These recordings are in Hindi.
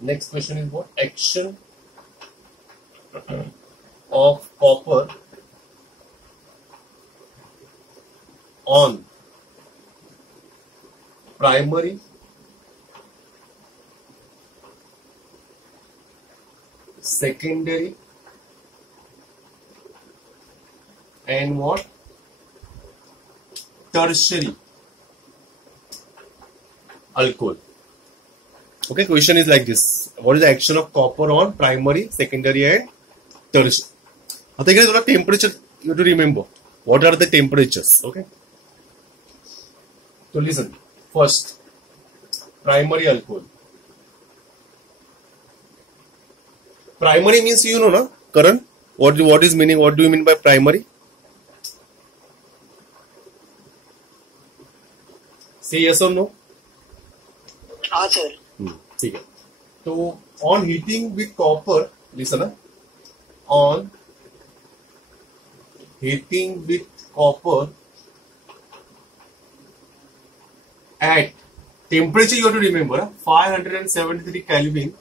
Next question is what? Action of copper on primary, secondary, and what? Tertiary alcohol. Okay, question is like this. What is the action of copper on primary, secondary, and tertiary? आता इकडे तुला temperature you have to remember. What are the temperatures? Okay. So listen. First, primary alcohol. Primary means you know, na, Karan? What is meaning? What do you mean by primary? Say yes or no. हाँ सर. ठीक है. तो on heating with copper, listen ना. On heating with copper at temperature you have to remember 573 Kelvin,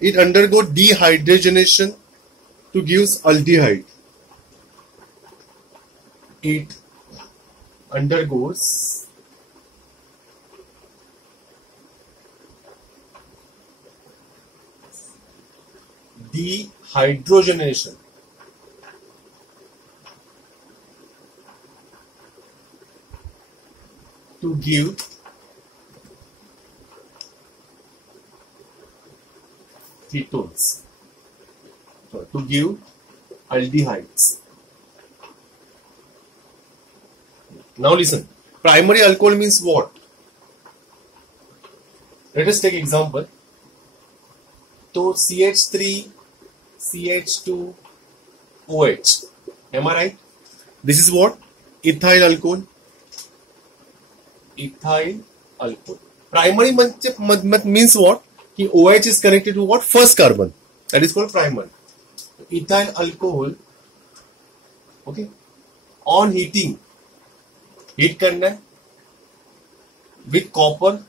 it undergo dehydrogenation to gives aldehyde. It undergoes dehydrogenation to give ketones, to give aldehydes. Now listen, primary alcohol means what? Let us take example. So CH3, CH2, OH. Am I right? This is what? Ethyl alcohol. Ethyl alcohol. Primary means what? Ki OH is connected to what? First carbon. That is called primary. Ethyl alcohol. Okay. On heating. Heat करना है with copper,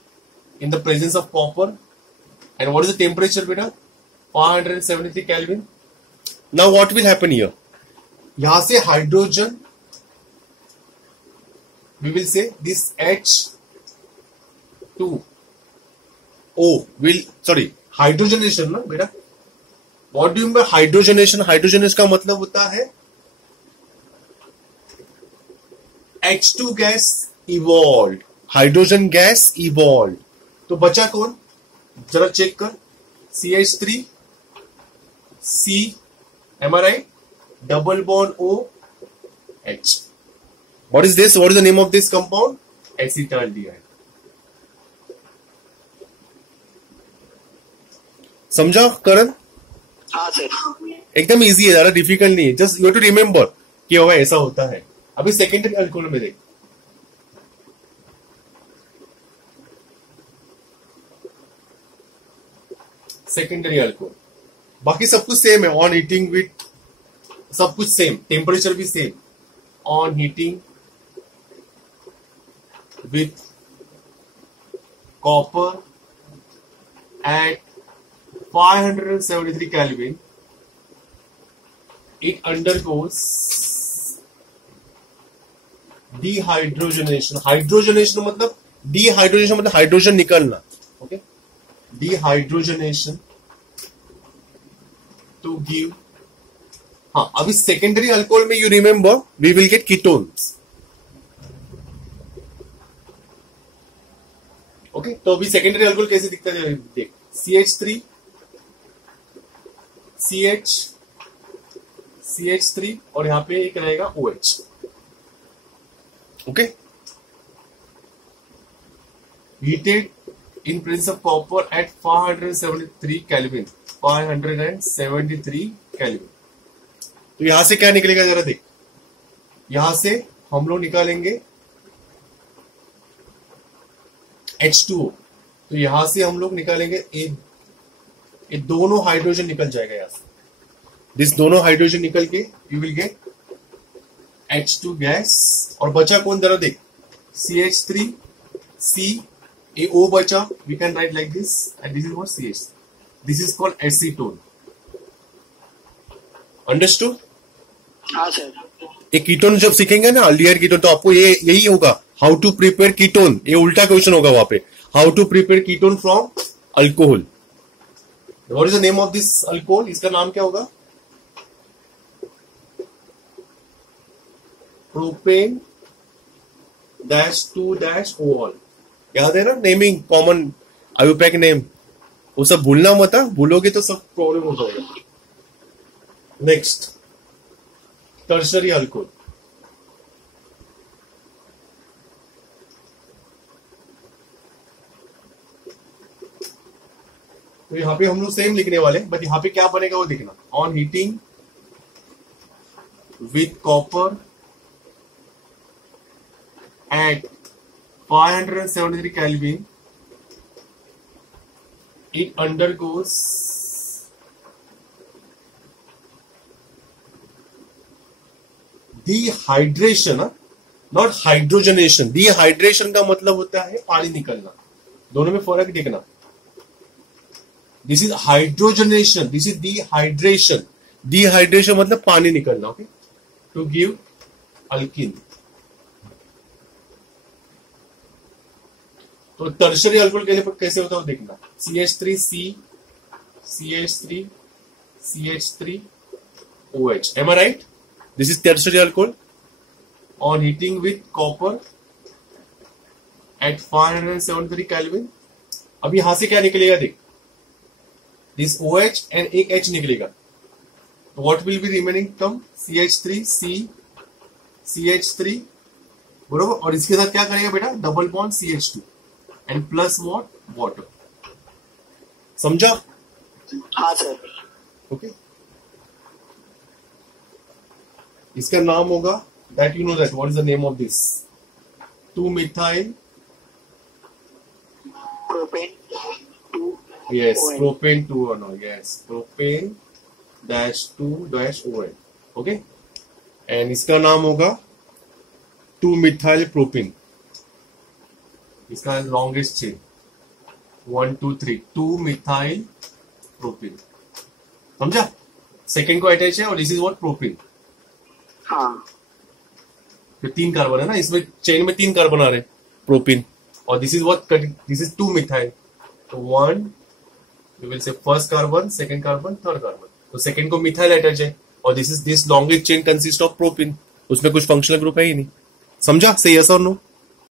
in the presence of copper. And what is the temperature, beta? 573 Kelvin. Now what will happen here? यहाँ से hydrogen, we will say this H2O will, sorry, hydrogenation ना बेटा. What do you mean by hydrogenation? Hydrogenation का मतलब होता है H2 gas evolved, hydrogen gas evolved. तो बचा कौन? जरा चेक कर. CH3, C, am I right? Double bond O, H. What is this? What is the name of this compound? Acetaldehyde. समझा करण? हाँ सर. एकदम इजी है, ज्यादा डिफिकल्ट नहीं है. Just you have to remember कि हवा ऐसा होता है. अभी सेकेंडरी अल्कोहल में देख. सेकेंडरी अल्कोहल बाकी सब कुछ सेम है. ऑन हीटिंग विथ सब कुछ सेम, टेम्परेचर भी same. On heating with copper at 573 Kelvin, it undergoes dehydrogenation. Hydrogenation मतलब dehydrogenation मतलब हाइड्रोजन निकलना. ओके. Dehydrogenation to give. हाँ, अभी सेकेंडरी अल्कोहल में you remember we will get ketones. Okay. तो अभी सेकेंडरी अल्कोहल कैसे दिखता है देख. CH3, CH3 और यहां पे एक रहेगा OH. Okay. Heated in presence of copper at 573 Kelvin. 573 Kelvin. तो यहां से क्या निकलेगा जरा देख. यहां से हम लोग निकालेंगे H2O. तो यहां से हम लोग निकालेंगे ये दोनों हाइड्रोजन निकल जाएगा यहां से. दिस दोनों हाइड्रोजन निकल के you will get H2 gas. और बचा कौन जरा देख. CH3, C ये O बचा, we can write like this, and this is what CH. This is called acetone. Understood? हाँ सर। एक कीटोन जब सीखेंगे ना, अल्डिहाइड कीटोन, तो आपको ये यही होगा, हाउ टू प्रिपेयर कीटोन। ये उल्टा क्वेश्चन होगा वहां पे, how to prepare ketone from alcohol. What is the name of this alcohol? इसका नाम क्या होगा? Propane -2-OL। याद है ना नेमिंग, कॉमन आयुपैक नेम, वो सब भूलना मत, भूलोगे तो सब प्रॉब्लम हो जाएगा। Next, tertiary alcohol. तो यहां पे हम लोग सेम लिखने वाले, बट यहां पे क्या बनेगा वो देखना। On heating with copper at 573 Kelvin, it undergoes dehydration, not hydrogenation। dehydration का मतलब होता है पानी निकलना, दोनों में फर्क देखना। This is hydrogenation, this is dehydration। dehydration मतलब पानी निकलना, ओके, टू गिव अल्किन। तो टर्शरी अल्कोहल के लिए कैसे होता है देखना। CH3C, CH3, CH3OH। Am I right? This is tertiary alcohol on heating with copper at 573 Kelvin। अब यहां से क्या निकलेगा देख, दिस OH एंड एक H निकलेगा, तो what will be remaining term? CH3C, CH3, बरोबर। और इसके साथ क्या करेगा बेटा? Double bond CH2 and plus what? Water. समझा? हाँ सर। ओके, इसका नाम होगा, that you know that, what is the name of this? 2-methyl propane 2। yes, propane 2, yes, propane -2-OL, okay. And इसका नाम होगा 2-methyl propene। इसका लॉन्गेस्ट चेन 1 2 3, 2-methyl propene। समझा? सेकेंड को अटैच है, और दिस इज व्हाट? प्रोपीन। हाँ, तो 3 कार्बन है ना इसमें, चेन में 3 कार्बन आ रहे हैं, प्रोपीन। और this is what? This is 2-methyl। तो 1, we will say first carbon, second carbon, third carbon. तो सेकेंड को मिथाइल अटैच है, और this longest chain consist of propene. उसमें कुछ फंक्शनल ग्रुप है ही नहीं। समझा? से यस और नो?